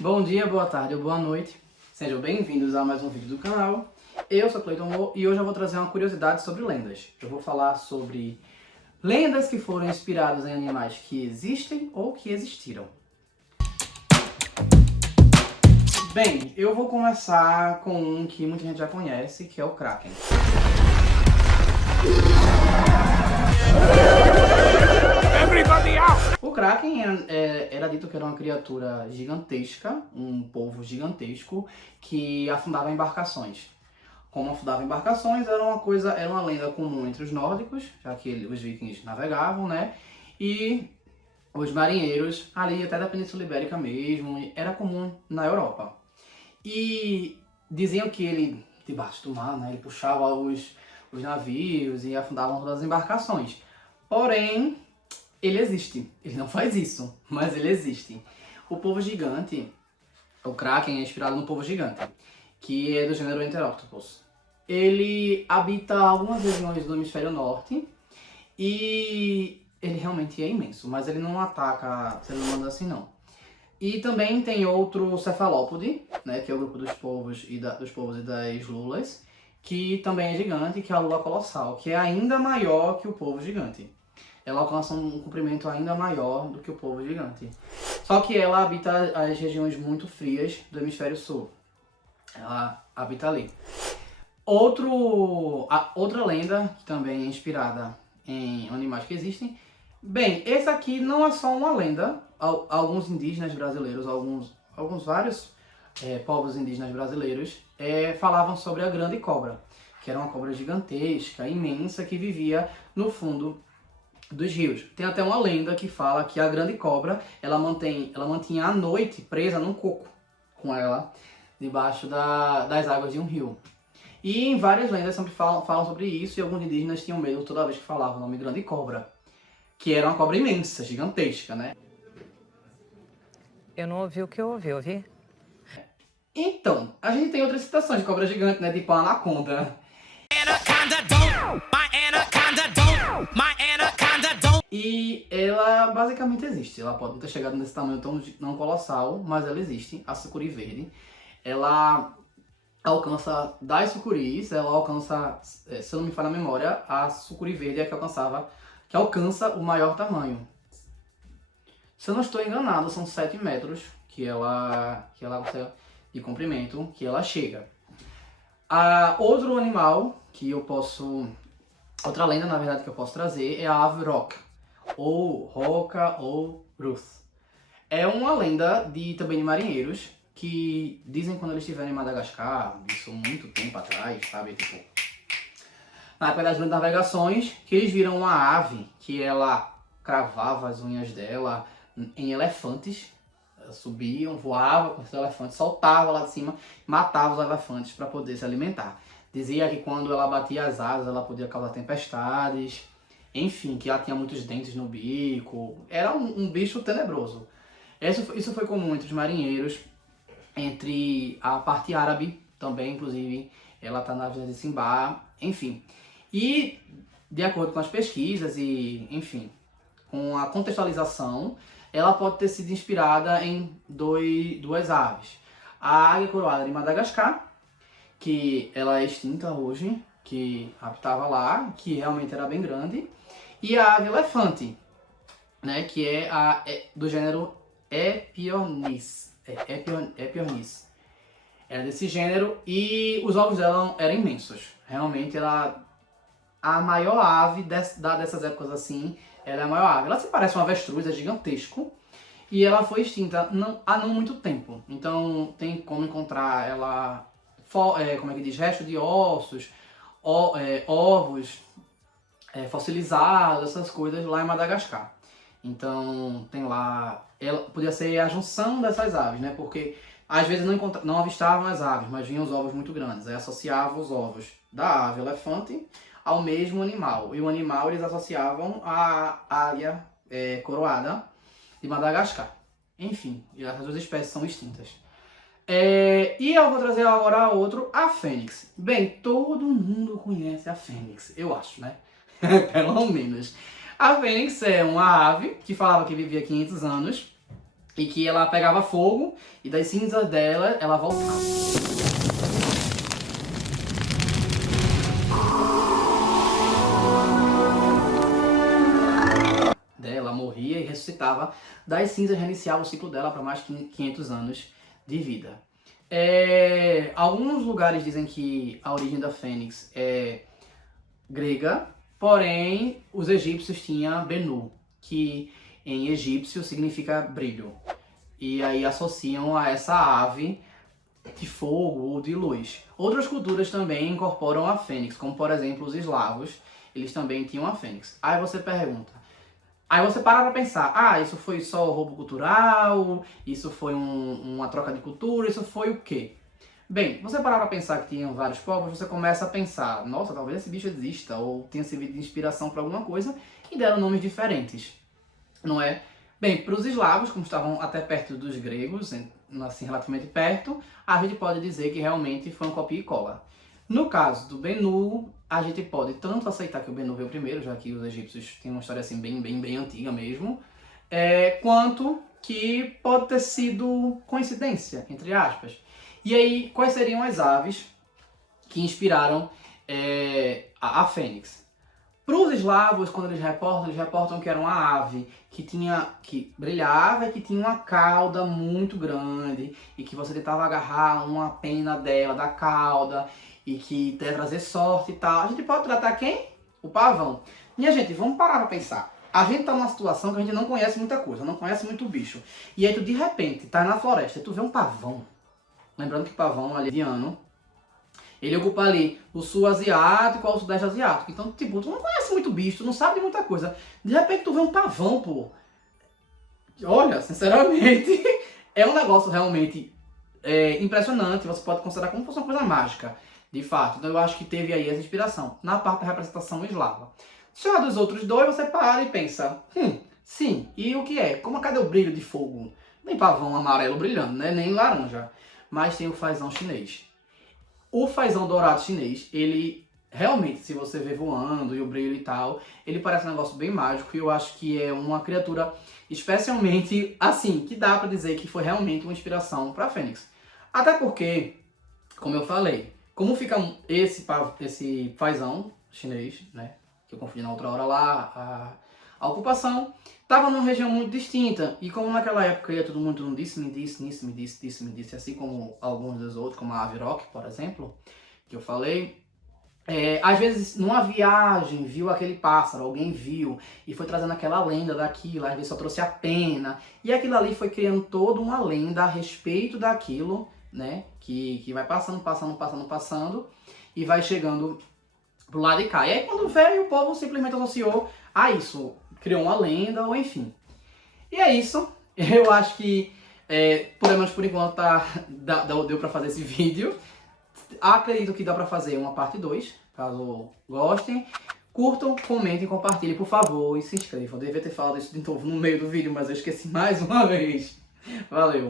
Bom dia, boa tarde ou boa noite. Sejam bem-vindos a mais um vídeo do canal. Eu sou Cleiton Mo e hoje eu vou trazer uma curiosidade sobre lendas. Eu vou falar sobre lendas que foram inspiradas em animais que existem ou que existiram. Bem, eu vou começar com um que muita gente já conhece, que é o Kraken. O Kraken era dito que era uma criatura gigantesca, um polvo gigantesco, que afundava embarcações. Como afundava embarcações era uma lenda comum entre os nórdicos, já que os vikings navegavam, né? E os marinheiros, ali até da Península Ibérica mesmo, era comum na Europa. E diziam que ele, debaixo do mar, né, ele puxava os navios e afundava todas as embarcações. Porém, ele existe. Ele não faz isso, mas ele existe. O polvo gigante, o Kraken, é inspirado no polvo gigante, que é do gênero Enteroctopus. Ele habita algumas regiões do hemisfério norte e ele realmente é imenso, mas ele não ataca seres humanos assim não. E também tem outro cefalópode, né, que é o grupo dos polvos e das lulas, que também é gigante, que é a lula colossal, que é ainda maior que o polvo gigante. Ela alcança um comprimento ainda maior do que o polvo gigante. Só que ela habita as regiões muito frias do hemisfério sul. Ela habita ali. Outra lenda, que também é inspirada em animais que existem. Bem, esse aqui não é só uma lenda. Alguns indígenas brasileiros, vários povos indígenas brasileiros falavam sobre a grande cobra, que era uma cobra gigantesca, imensa, que vivia no fundo dos rios. Tem até uma lenda que fala que a grande cobra, ela mantinha a noite presa num coco com ela, debaixo das águas de um rio. E em várias lendas sempre falam sobre isso, e alguns indígenas tinham medo toda vez que falavam o nome grande cobra, que era uma cobra imensa, gigantesca, né? Eu não ouvi o que eu ouvi? Então, a gente tem outras citações de cobra gigante, né? Tipo a anaconda. E ela basicamente existe. Ela pode não ter chegado nesse tamanho tão colossal, mas ela existe. A sucuri verde. Ela alcança das sucuris, ela alcança, se eu não me falha a memória, a sucuri verde é que alcança o maior tamanho. Se eu não estou enganado, são 7 metros que ela de comprimento que ela chega. Outro animal que eu posso... Outra lenda, na verdade, que eu posso trazer é a ave roca, ou roca, ou ruth. É uma lenda também de marinheiros, que dizem quando eles estiveram em Madagascar, isso muito tempo atrás, sabe, tipo... Na época das grandes navegações, que eles viram uma ave que ela cravava as unhas dela em elefantes, subiam, voavam com os elefantes, soltava lá de cima, matava os elefantes para poder se alimentar. Dizia que quando ela batia as asas, ela podia causar tempestades, enfim, que ela tinha muitos dentes no bico, era um bicho tenebroso. Isso foi comum entre os marinheiros, entre a parte árabe também, inclusive, ela está na Ilha de Simba, enfim. E, de acordo com as pesquisas e, enfim, com a contextualização, ela pode ter sido inspirada em duas aves. A águia coroada de Madagascar, que ela é extinta hoje, que habitava lá, que realmente era bem grande, e a ave elefante, né, que é do gênero Epiornis. Epiornis. Era desse gênero e os ovos dela eram imensos. Realmente ela a maior ave dessas épocas assim, ela é a maior ave. Ela se parece uma avestruz, é gigantesco. E ela foi extinta há não muito tempo. Então tem como encontrar ela, como é que diz, resto de ossos, ovos fossilizados, essas coisas lá em Madagascar. Então tem lá, ela podia ser a junção dessas aves, né? Porque às vezes não avistavam as aves, mas vinham os ovos muito grandes. Aí associavam os ovos da ave elefante ao mesmo animal. E o animal eles associavam à águia coroada de Madagascar. Enfim, essas duas espécies são extintas. E eu vou trazer agora a fênix. Bem, todo mundo conhece a fênix, eu acho, né? Pelo menos. A fênix é uma ave que falava que vivia 500 anos e que ela pegava fogo e das cinzas dela ela voltava. Ela morria e ressuscitava das cinzas, reiniciava o ciclo dela para mais de 500 anos de vida. Alguns lugares dizem que a origem da fênix é grega, porém os egípcios tinham Benu, que em egípcio significa brilho. E aí associam a essa ave de fogo ou de luz. Outras culturas também incorporam a fênix, como por exemplo os eslavos, eles também tinham a fênix. Aí você pergunta, aí você para pra pensar, isso foi só roubo cultural, isso foi uma troca de cultura, isso foi o quê? Bem, você parar pra pensar que tinham vários povos, você começa a pensar, nossa, talvez esse bicho exista, ou tenha servido de inspiração para alguma coisa, e deram nomes diferentes, não é? Bem, para os eslavos, como estavam até perto dos gregos, assim, relativamente perto, a gente pode dizer que realmente foi um copia e cola. No caso do Benu, a gente pode tanto aceitar que o Benu veio primeiro, já que os egípcios têm uma história assim bem antiga mesmo, quanto que pode ter sido coincidência, entre aspas. E aí, quais seriam as aves que inspiraram a fênix? Para os eslavos, quando eles reportam que era uma ave que brilhava e que tinha uma cauda muito grande e que você tentava agarrar uma pena dela, da cauda, e que ia trazer sorte e tal. A gente pode tratar quem? O pavão. Minha gente, vamos parar para pensar. A gente tá numa situação que a gente não conhece muita coisa, não conhece muito bicho. E aí tu de repente tá na floresta e tu vê um pavão. Lembrando que pavão ali indiano, ele ocupa ali o sul asiático ou o sudeste asiático. Então, tipo, tu não conhece muito bicho, tu não sabe de muita coisa. De repente tu vê um pavão, pô. Olha, sinceramente, é um negócio realmente impressionante. Você pode considerar como se fosse uma coisa mágica, de fato. Então eu acho que teve aí essa inspiração na parte da representação eslava. Já dos outros dois, você para e pensa, sim, e o que é? Cadê o brilho de fogo? Nem pavão amarelo brilhando, né? Nem laranja. Mas tem o fazão chinês. O fazão dourado chinês, ele realmente, se você vê voando e o brilho e tal, ele parece um negócio bem mágico e eu acho que é uma criatura especialmente assim, que dá pra dizer que foi realmente uma inspiração pra fênix. Até porque, como eu falei, como fica esse fazão chinês, né, que eu confundi na outra hora lá, a ocupação, estava numa região muito distinta. E como naquela época ia todo mundo disse-me, assim como alguns dos outros, como a Aviroc, por exemplo, que eu falei, às vezes numa viagem viu aquele pássaro, alguém viu, e foi trazendo aquela lenda daquilo, às vezes só trouxe a pena, e aquilo ali foi criando toda uma lenda a respeito daquilo, né, que vai passando, e vai chegando pro lado de cá. E aí quando veio, o povo simplesmente associou a isso, criou uma lenda, ou enfim. E é isso. Eu acho que, pelo menos por enquanto, deu pra fazer esse vídeo. Acredito que dá pra fazer uma parte 2, caso gostem. Curtam, comentem, compartilhem, por favor, e se inscrevam. Eu devia ter falado isso de novo no meio do vídeo, mas eu esqueci mais uma vez. Valeu!